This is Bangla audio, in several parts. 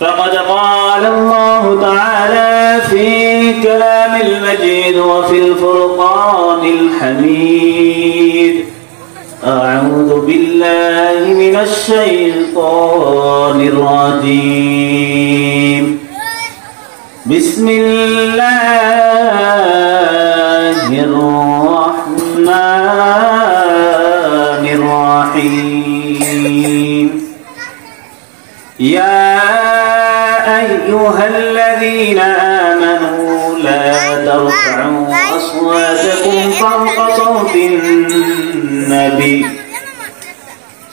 فقد قال الله تعالى في كلام المجيد وفي الفرقان الحميد أعوذ بالله من الشيطان الرجيم بسم الله الرحمن الرحيم يا أيها الذين آمنوا لا ترفعوا أصواتكم فوق صوت النبي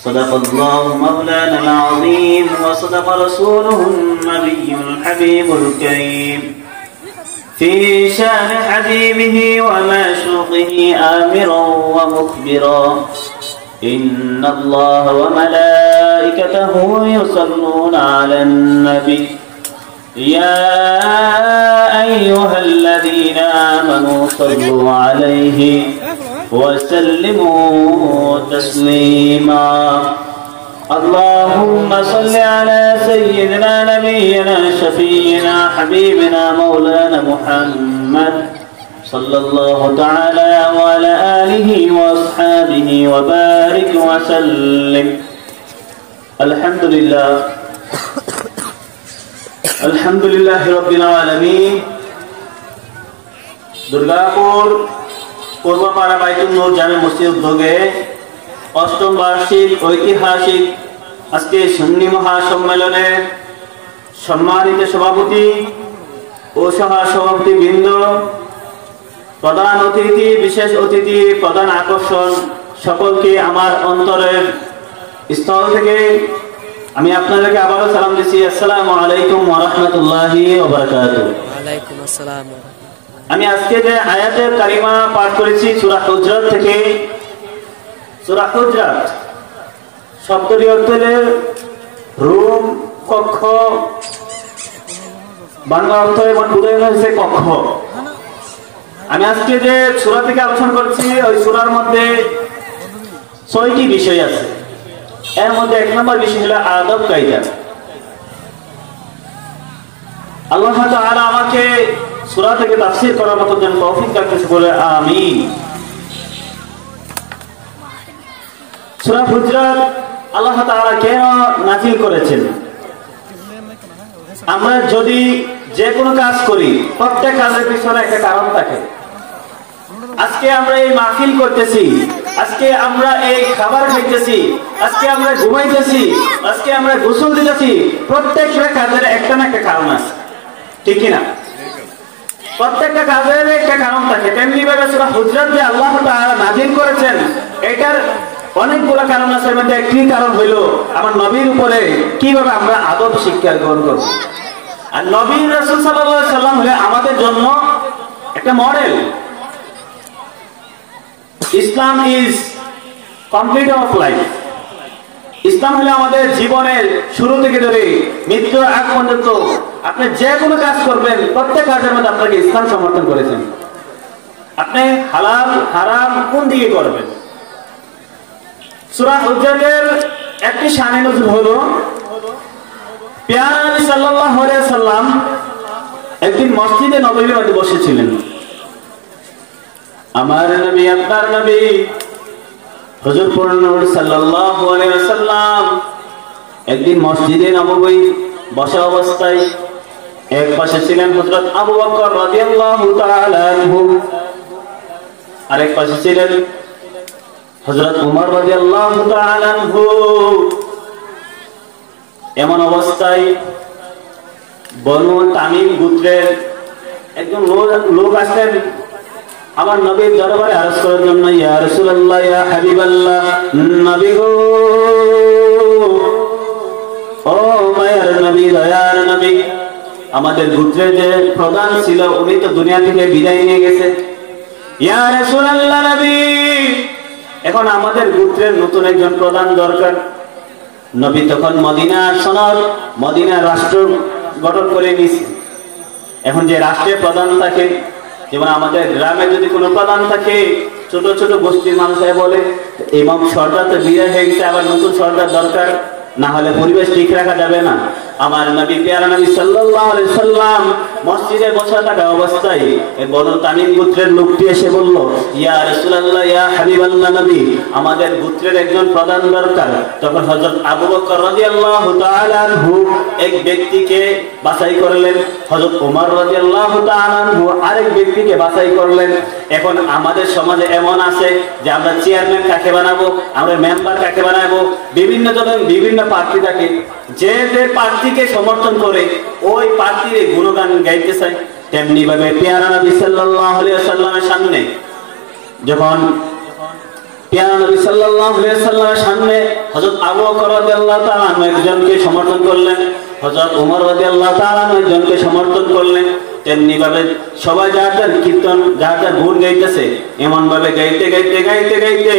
صدق الله مولانا العظيم وصدق رسوله النبي الحبيب الكريم في شان حبيبه ومعشوقه آمرا ومخبرا إن الله وملائكته يصلون على النبي يا أيها الذين آمنوا صلوا عليه وسلموا تسليما اللهم صل على سيدنا نبينا شفينا حبيبنا مولانا محمد صلى الله تعالى وعلى آله وأصحابه وبارك وسلم الحمد لله رب العالمين দুর্গাপুর পূর্বপাড়া বাইতুল নূর জামে মসজিদ উদ্যোগে অষ্টম বার্ষিক ঐতিহাসিক আজকে সুন্নি মহাসম্মেলনে সম্মানিত সভাপতি ও সহ সভাপতি বৃন্দ, প্রধান অতিথি, বিশেষ অতিথি, প্রধান আকর্ষণ সকলকে আমার অন্তরের স্থল থেকে আমি আপনাদেরকে আবারও সালাম দিচ্ছি। আসসালামু আলাইকুম ওয়া রাহমাতুল্লাহি ওয়া বারাকাতুহু। ওয়ালাইকুম আসসালাম। আমি আজকে যে আয়াতের কারিমা পাঠ করেছি সূরা হুজরাত থেকে। সূরা হুজরাত শব্দটি অর্থ হলো রুম, কক্ষ, বাংলা অর্থ এবং উদয় হয়েছে কক্ষ। আমি আজকে যে সূরা থেকে আলোচনা করছি ওই সূরার মধ্যে ৬টি বিষয় আছে। এর মধ্যে ১ নম্বর বিষয় হলো আদব কায়দা। আল্লাহ তাআলা আমাকে সূরা থেকে তাফসীর করার মতো যেন তৌফিক দান করেন বলে আমিন। সূরা হুজরাত আল্লাহ তাআলা কেন নাযিল করেছেন? আমরা যদি যে কোনো কাজ করি প্রত্যেক কাজের পিছনে একটা কারণ থাকে। আজকে আমরা এই মাহফিল করতেছি, আজকে আমরা এই খাবার খাইতেছি, আজকে আমরা ঘুমাইতেছি, আজকে আমরা গোসল দিতেছি, প্রত্যেকটা কাজের একটা না একটা কারণ আছে, ঠিক কিনা? প্রত্যেকটা কাজের একটা কারণ থাকে। তেমনি ভাবে সূরা হুজরাত যে আল্লাহ তাআলা নাযিল করেছেন এটার অনেকগুলো কারণ আছে। এর মধ্যে একটি কারণ হইল আমার নবীর উপরে কিভাবে আমরা আদব শিক্ষা গ্রহণ করব। আর নবী রাসূল সাল্লাল্লাহু আলাইহি সাল্লাম হলো আমাদের জন্য একটা model. Islam is complete of life. ইসলাম হলো আমাদের জীবনের শুরু থেকে ধরে মৃত্যুর আগ পর্যন্ত আপনি যে কোনো কাজ করবেন প্রত্যেক কাজের মধ্যে আপনাকে ইসলাম সমর্থন করেছেন। আপনি হালাল হারাম কোন দিকে করবেন। সূরা হুজরাতের একটি শানে নজুল হলো প্যারা নবী সাল্লাল্লাহু আলাইহি সাল্লাম একদিন মসজিদে নববীর মধ্যে বসেছিলেন। আমার নবী, আপনার নবী হুজুর নূর সাল্লাল্লাহু আলাইহি ওয়াসাল্লাম একদিন মসজিদে নববী বসা অবস্থায় এক পাশে ছিলেন হযরত আবু বকর রাদিয়াল্লাহু তাআলা আনহু, আরেক পাশে ছিলেন হযরত উমর রাদিয়াল্লাহু তাআলা আনহু। এমন অবস্থায় বনু তামিম গোত্রের একজন লোক আসলেন আমার নবীর দরবারে আরজ করার জন্য। ইয়া রাসূলুল্লাহ, ইয়া হাবিবাল্লাহ, নবী গো, ও মায়ের নবী, দয়ার নবী, আমাদের গোত্রের যে প্রধান ছিল উনি তো দুনিয়া থেকে বিদায় নিয়ে গেছে। ইয়া রাসূলুল্লাহ নবী, এখন আমাদের গোত্রের নতুন একজন প্রধান দরকার। নবী তখন মদিনার সনদ, মদিনার রাষ্ট্র গঠন করে নিয়েছে। এখন যে রাষ্ট্রের প্রধান থাকে, যেমন আমাদের গ্রামে যদি কোনো প্রধান থাকে, ছোট ছোট গোষ্ঠীর মানুষরা বলে এবং সরকার তো বিদায় হয়ে গেছে, আবার নতুন সরকার দরকার, না হলে পরিবেশ ঠিক রাখা যাবে না। আমার নবী প্যারা নবী সাল্লাল্লাহু আলাইহি সাল্লাম মসজিদে বসে থাকা অবস্থায় এই বনু তামিম গোত্রের লোকটি এসে বলল, ইয়া রাসূলুল্লাহ, ইয়া হাবিবাল্লাহ নবী, আমাদের গোত্রের একজন প্রধান দরকার। তখন হযরত আবু বকর রাদিয়াল্লাহু তাআলা আনহু এক ব্যক্তিকে বাছাই করলেন, হযরত ওমর রাদিয়াল্লাহু তাআলা আনহু আরেক ব্যক্তিকে বাছাই করলেন। এখন আমাদের সমাজে এমন আছে যে আমরা চেয়ারম্যান কাকে বানাবো, আমরা মেম্বার কাকে বানাবো, বিভিন্ন জনের বিভিন্ন প্রার্থী থাকে, যে প্রার্থীকে সমর্থন করে ওই প্রার্থীর গুণগান গাইতে চায়। তেমনি ভাবে পেয়ারা নবী সাল্লাল্লাহু আলাইহি ওয়াসাল্লামের সামনে যখন পেয়ারা নবী সাল্লাল্লাহু আলাইহি ওয়াসাল্লামের সামনে হযরত আবু বকর রাদিয়াল্লাহু তাআলা একজনকে সমর্থন করলেন, হযরত ওমর রাদিয়াল্লাহু তাআলা একজনকে সমর্থন করলেন। তেমনি ভাবে সবাই যার যার কীর্তন যার যার গুণ গাইতেছে, এমন ভাবে গাইতে গাইতে গাইতে গাইতে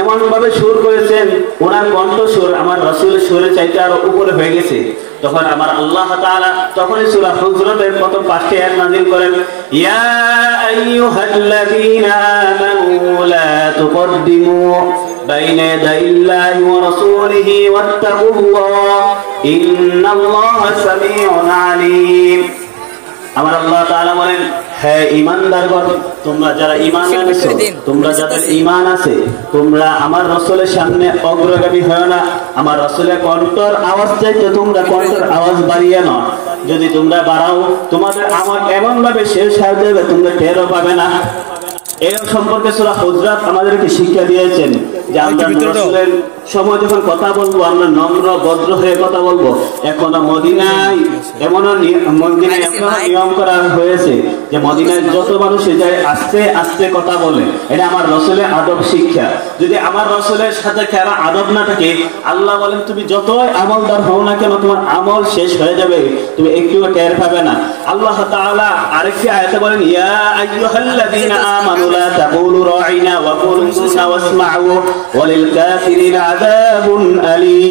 এমন ভাবে সুর করেছেন, ওনার কণ্ঠ সুর আমার রাসূলের সুরের চাইতে আরো উপরে হয়ে গেছে। তখন আমার আল্লাহ তাআলা তখনই সূরা হুজরাতের প্রথম 5টি আয়াত নাযিল করেন, ইয়া আইয়ুহাল্লাযীনা আমানু লা তুকদ্দিমু বাইনা ইয়াদাইল্লাহি ওয়া রাসূলিহি ওয়াত্তাকুল্লাহ ইন্নাল্লাহা সামিউন আলীম। আমার আল্লাহ তাআলা বলেন, হে ঈমানদারগণ, তোমরা যারা ঈমান আনছো, তোমরা যাদের ঈমান আছে, তোমরা আমার রাসূলের সামনে অগ্রগামী হয় না। আমার রাসূলের কণ্ঠের আওয়াজ চাইতে তোমরা কণ্ঠের আওয়াজ বাড়িয়ে নাও। যদি তোমরা বাড়াও, তোমাদের আমল এমন ভাবে শেষ হয়ে যাবে তোমরা টেরও পাবে না। এই সম্পর্কে সূরা হুজরাত আমাদেরকে শিক্ষা দিয়েছেন যে আমরা রাসূলের সময় যখন কথা বলবো আমরা নম্র ভদ্র হয়ে কথা বলবো। এখনো মদিনায় নিয়ম করা হয়েছে যে মদিনায় যত মানুষ যায় আস্তে আস্তে কথা বলে, এটা আমার রাসূলের আদব শিক্ষা। যদি আমার রাসূলের সাথে কারো আদব না থাকে, আল্লাহ বলেন তুমি যতই আমলদার হও না কেন তোমার আমল শেষ হয়ে যাবে, তুমি একটুও টের পাবে না। আল্লাহ তাআলা আরেকটি আয়াতে বলেন, ইয়া আইয়ুহাল্লাযীনা আমানু লা তাকুলু রাঈনা ওয়া কুলু ওয়াসমাউ ওয়ালিল কাফিরিনা আযাবুন আলীম।